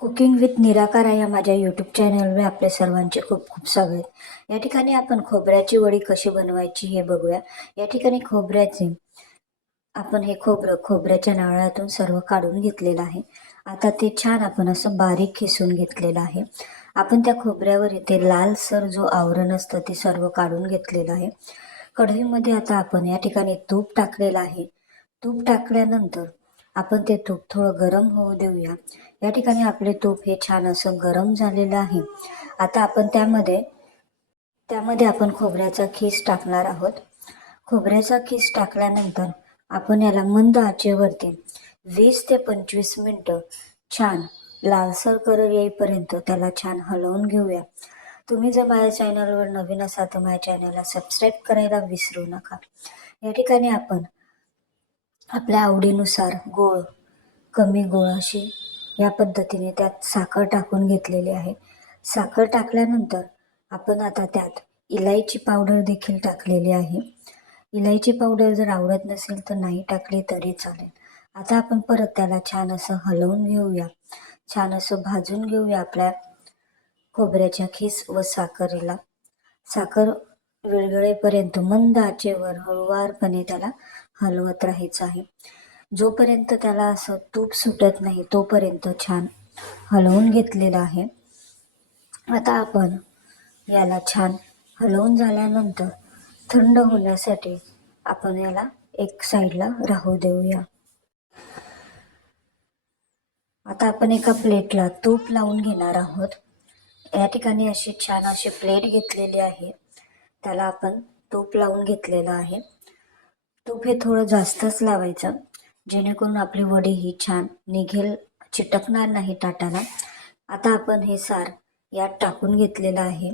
Cooking with nirakara या माझ्या YouTube चॅनलवर आपल्या सर्वांचे खूप खूप स्वागत. या ठिकाणी आपण खोबऱ्याची वडी कशी बनवायची हे बघूया. या ठिकाणी खोबऱ्याचे आपण हे खोबरं खोबऱ्याच्या नारळातून सर्व काढून घेतलेलं आहे. आता ते छान आपण असं बारीक खिसून घेतलेलं आहे. आपण त्या खोबऱ्यावर इथे लालसर जो आवरण असतं ते सर्व काढून घेतलेलं आहे. कढईमध्ये आता आपण या ठिकाणी तूप टाकलेलं आहे. तूप टाकल्यानंतर आपण ते तूप थोडं गरम होऊ देऊया. या ठिकाणी आपले तूप हे छान असं गरम झालेलं आहे. आता आपण त्यामध्ये त्यामध्ये आपण खोबऱ्याचा खीस टाकणार आहोत. खोबऱ्याचा खीस टाकल्यानंतर आपण याला मंद आचेवरती वीस ते पंचवीस मिनटं छान लालसर कलर येईपर्यंत त्याला छान हलवून घेऊया. तुम्ही जर माझ्या चॅनलवर नवीन असाल तर माझ्या चॅनलला सबस्क्राईब करायला विसरू नका. या ठिकाणी आपण आपल्या आवडीनुसार गोळ कमी गोळ अशी या पद्धतीने त्यात साखर टाकून घेतलेली आहे. साखर टाकल्यानंतर आपण आता त्यात इलायची पावडर देखील टाकलेली आहे. इलायची पावडर जर आवडत नसेल तर नाही टाकली तरी चालेल. आता आपण परत त्याला छान असं हलवून घेऊया. छान असं भाजून घेऊया आपल्या खोबऱ्याच्या खीस व साखरेला. साखर विरघळेपर्यंत मंद आचेवर हळुवारपणे त्याला हलवत राहायचं आहे. जोपर्यंत त्याला असं तूप सुटत नाही तोपर्यंत छान हलवून घेतलेलं आहे. आता आपण याला छान हलवून झाल्यानंतर थंड होण्यासाठी आपण याला एक साईडला राहू देऊया. आता आपण एका प्लेटला तूप लावून घेणार आहोत. या ठिकाणी अशी छान अशी प्लेट घेतलेली आहे. त्याला आपण तूप लावून घेतलेलं आहे. तूप हे थोडं जास्तच लावायचं. जेणेकरून आपली वडी ही छान निघेल चिटकणार नाही ताटाला. आता आपण हे सार यात टाकून घेतलेलं आहे.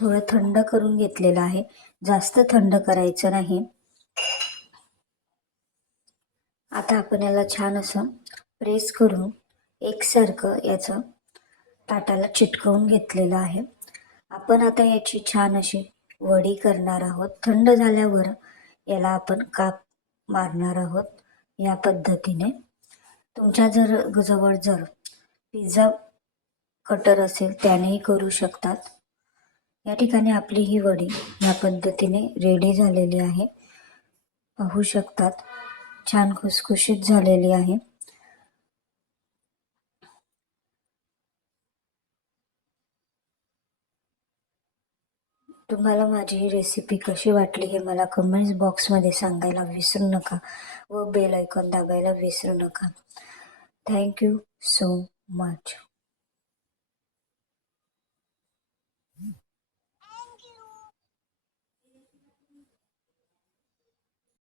थोडं थंड करून घेतलेलं आहे. जास्त थंड करायचं नाही. आता आपण याला छान असं प्रेस करून एकसारखं याचं ताटाला चिटकवून घेतलेलं आहे. आपण आता याची छान अशी वडी करणार आहोत. थंड झाल्यावर याला आपण काप मारणार आहोत या पद्धतीने. तुमच्या जर जवळ जर पिझ्झा कटर असेल त्यानेही करू शकतात. या ठिकाणी आपली ही वडी या पद्धतीने रेडी झालेली आहे. पाहू शकतात. छान खुसखुशीत झालेली आहे. तुम्हाला माझी ही रेसिपी कशी वाटली हे मला कमेंट्स बॉक्समध्ये सांगायला विसरू नका व बेल ऐकॉन दाबायला विसरू नका. Thank you so much